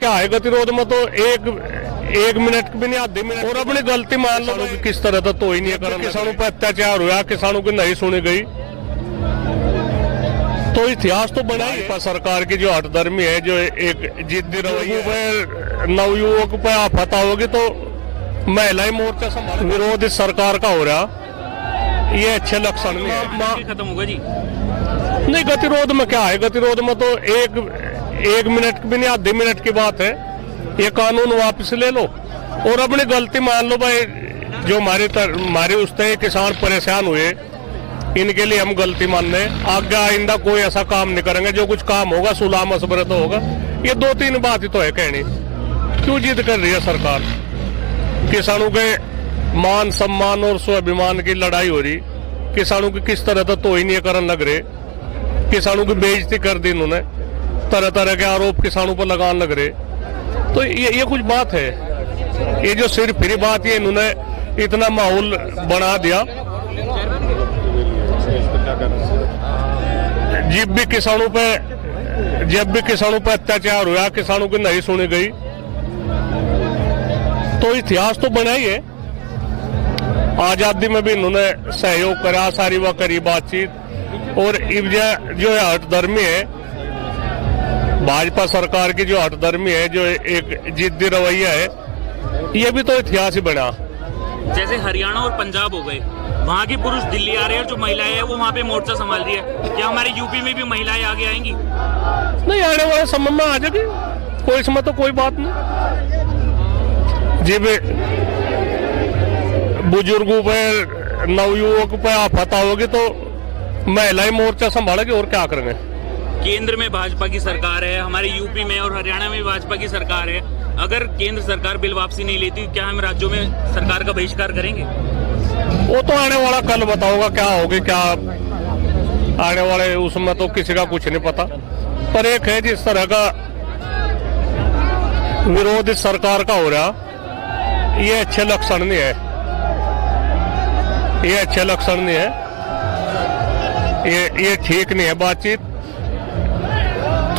क्या है गतिरोध में तो एक मिनट भी नहीं, आधे मिनट और अपनी गलती मान लो कि किस तरह तो ही नहीं कर, किसानों पर अत्याचार हुआ, किसानों की नहीं सुनी गई, तो इतिहास तो बना ही। सरकार की जो हठधर्मी है, जो एक जिद्दी रवैया नवयुवक पे आफत होगी तो महिलाएं मोर्चा संभाल, विरोध इस सरकार का हो रहा, ये अच्छे लक्षण नहीं है। खत्म होगा जी? नहीं, गतिरोध में क्या है, गतिरोध में तो एक मिनट भी नहीं, आधे मिनट की बात है। ये कानून वापस ले लो और अपनी गलती मान लो भाई। जो हमारे उस तरह किसान परेशान हुए, इनके लिए हम गलती मानने, आगे आइंदा कोई ऐसा काम नहीं करेंगे। जो कुछ काम होगा सुलह मशवरे तो होगा। ये 2-3 बात ही तो है कहनी। क्यों जिद कर रही है सरकार? किसानों के मान सम्मान और स्वाभिमान की लड़ाई हो रही, किसानों की किस तरह तो ही नहीं करने लग रहे, किसानों की बेइज्जती कर दी इन्होंने, तरह तरह के आरोप किसानों पर लगाने लग रहे। तो ये कुछ बात है? ये जो सिर्फ फ्री बात, ये इन्होंने इतना माहौल बना दिया। जब भी किसानों पे अत्याचार हुआ, किसानों की नहीं सुनी गई, तो इतिहास तो बना ही है। आजादी में भी इन्होंने सहयोग करा, सारी वह करी बातचीत। और जो है हठधर्मी है, भाजपा सरकार की जो हठधर्मी है, जो एक जिद्दी रवैया है, ये भी तो इतिहास ही बना। जैसे हरियाणा और पंजाब हो गए, वहाँ के पुरुष दिल्ली आ रहे हैं और जो महिलाएं हैं वो वहाँ पे मोर्चा संभाल रही है। क्या हमारे यूपी में भी महिलाएं आगे आएंगी? नहीं, आने वाले समय में आ जाएगी, कोई इसमें तो कोई बात नहीं। जब बुजुर्गों पे, नवयुवक पे आफत होगी तो महिलाएं मोर्चा संभालेगी, और क्या करेंगे? केंद्र में भाजपा की सरकार है, हमारे यूपी में और हरियाणा में भाजपा की सरकार है। अगर केंद्र सरकार बिल वापसी नहीं लेती, क्या हम राज्यों में सरकार का बहिष्कार करेंगे? वो तो आने वाला कल बताओगा क्या होगी, क्या आने वाले उसमें तो किसी का कुछ नहीं पता। पर एक है, जिस तरह का विरोध इस सरकार का हो रहा, ये अच्छे लक्षण नहीं है। ये अच्छे लक्षण नहीं है, ये ठीक नहीं है बातचीत।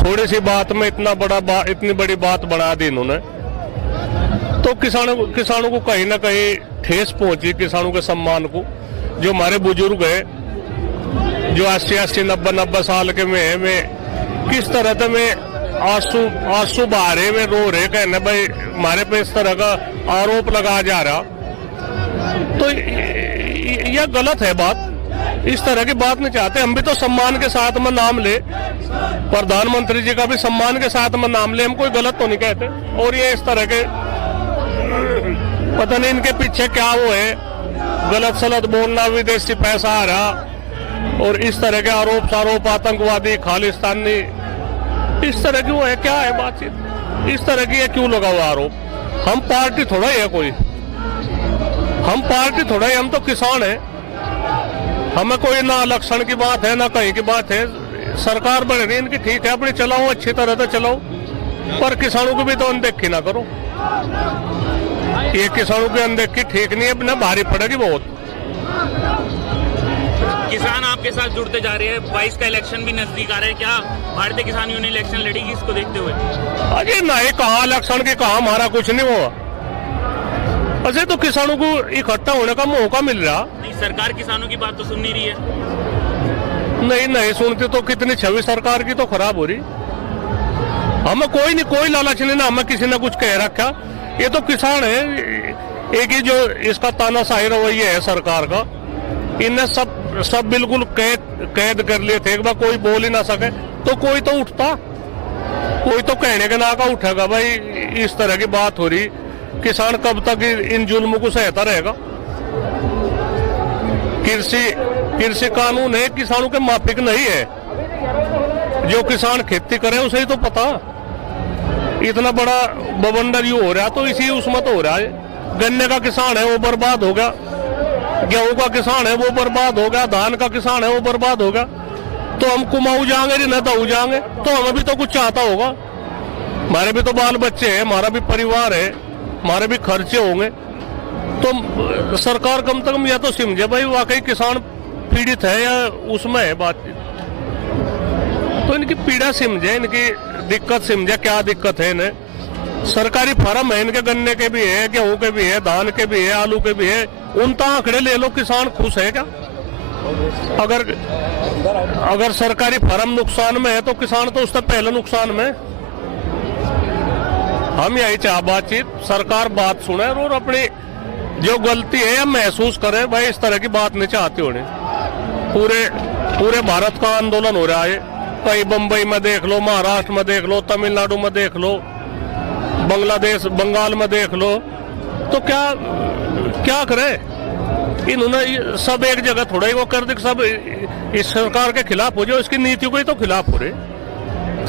थोड़ी सी बात में इतनी बड़ी बात बना दी इन्होंने, तो किसानों को कहीं ना कहीं ठेस पहुंची, किसानों के सम्मान को। जो हमारे बुजुर्ग हैं, जो 80-80, 90-90 साल के में किस तरह से में आंसू बहा रहे, में रो रहे, कहने भाई हमारे पे इस तरह का आरोप लगा जा रहा, तो यह गलत है बात। इस तरह की बात नहीं चाहते हम भी। तो सम्मान के साथ में नाम ले, प्रधानमंत्री जी का भी सम्मान के साथ में नाम ले, हम कोई गलत तो नहीं कहते। और ये इस तरह के पता नहीं इनके पीछे क्या वो है, गलत सलत बोलना, विदेशी पैसा आ रहा, और इस तरह के आरोप, आतंकवादी, खालिस्तानी, इस तरह की वो है। क्या है बातचीत इस तरह की है? क्यों लगा हुआ आरोप? हम पार्टी थोड़ा ही है कोई, हम पार्टी थोड़ा ही, हम तो किसान है। हमें कोई ना लक्षण की बात है, ना कहीं की बात है। सरकार बन रही इनकी, ठीक है, अपनी चलाओ, अच्छी तरह से चलाओ, पर किसानों को भी तो अनदेखी ना करो। ये किसानों की अनदेखी ठीक नहीं है, अपना भारी पड़ेगी बहुत। किसान आपके साथ जुड़ते जा रहे हैं, 22 का इलेक्शन भी नजदीक आ रहा है। क्या भारतीय किसान यूनियन इलेक्शन लड़ेगी इसको देखते हुए? अरे नहीं, कहाँ इलेक्शन की, कहाँ हमारा कुछ नहीं हुआ। ऐसे तो किसानों को इकट्ठा होने का मौका मिल रहा। नहीं, सरकार किसानों की बात तो सुन नहीं रही है। नहीं सुनती तो कितनी छवि सरकार की तो खराब हो रही। हमें कोई लालच नहीं ना, हमें किसी ने कुछ कह रखा। ये तो किसान है, एक ही जो इसका तानाशाही रवैया है सरकार का, इनने सब बिल्कुल कैद कर लिए थे। एक बार कोई बोल ही ना सके तो कोई तो उठता, कोई तो कहने के ना का उठेगा भाई इस तरह की बात हो रही। किसान कब तक इन जुल्म को सहता रहेगा? कृषि कानून है, किसानों के माफिक नहीं है। जो किसान खेती करे उसे ही तो पता। इतना बड़ा बवंडर यू हो रहा तो इसी उसमें तो हो रहा है। गन्ने का किसान है वो बर्बाद हो गया, गेहूं का किसान है वो बर्बाद हो गया, धान का किसान है वो बर्बाद हो गया। तो हम कुमाऊं जाएंगे नहीं, दऊ जाएंगे, तो हमें भी तो कुछ चाहता होगा। हमारे भी तो बाल बच्चे हैं, हमारा भी परिवार है, हमारे भी खर्चे होंगे। तो सरकार कम से कम या तो समझे भाई वाकई किसान पीड़ित है या उसमें है बातचीत, तो इनकी पीड़ा समझे, इनकी दिक्कत समझे, क्या दिक्कत है इन्हें, सरकारी फार्म है इनके, गन्ने के भी है, गेहूं के भी है, धान के भी है, आलू के भी है, उन तो आंकड़े ले लो, किसान खुश है क्या? अगर सरकारी फार्म नुकसान में है तो किसान तो उससे पहले नुकसान में। हम यही चाह बातचीत, सरकार बात सुने और अपनी जो गलती है या महसूस करे। भाई इस तरह की बात नहीं चाहती होने। पूरे भारत का आंदोलन हो रहा है, कहीं बंबई में देख लो, महाराष्ट्र में देख लो, तमिलनाडु में देख लो, बांग्लादेश बंगाल में देख लो, तो क्या करे इन्होंने? सब एक जगह थोड़ा ही वो कर दे, सब इस सरकार के खिलाफ हो जाओ, इसकी नीतियों के ही तो खिलाफ हो रहे।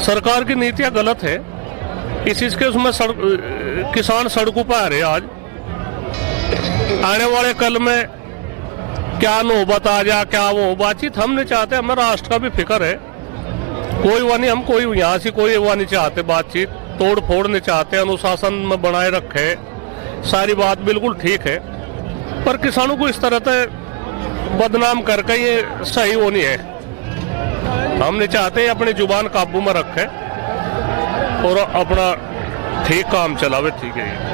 सरकार की नीतियां गलत है, इस चीज के उसमें किसान सड़कों पर आ रहे। आज आने वाले कल में क्या नौबत आ जा, क्या वो बातचीत हम नहीं चाहते। हमें राष्ट्र का भी फिक्र है, कोई वो नहीं, हम कोई यहाँ से कोई वो नहीं चाहते, बातचीत तोड़ फोड़ नहीं चाहते, अनुशासन में बनाए रखे, सारी बात बिल्कुल ठीक है। पर किसानों को इस तरह से बदनाम करके ये सही वो नहीं है। हम नहीं चाहते अपनी जुबान काबू में रखे और अपना ठीक काम चलावे, ठीक है।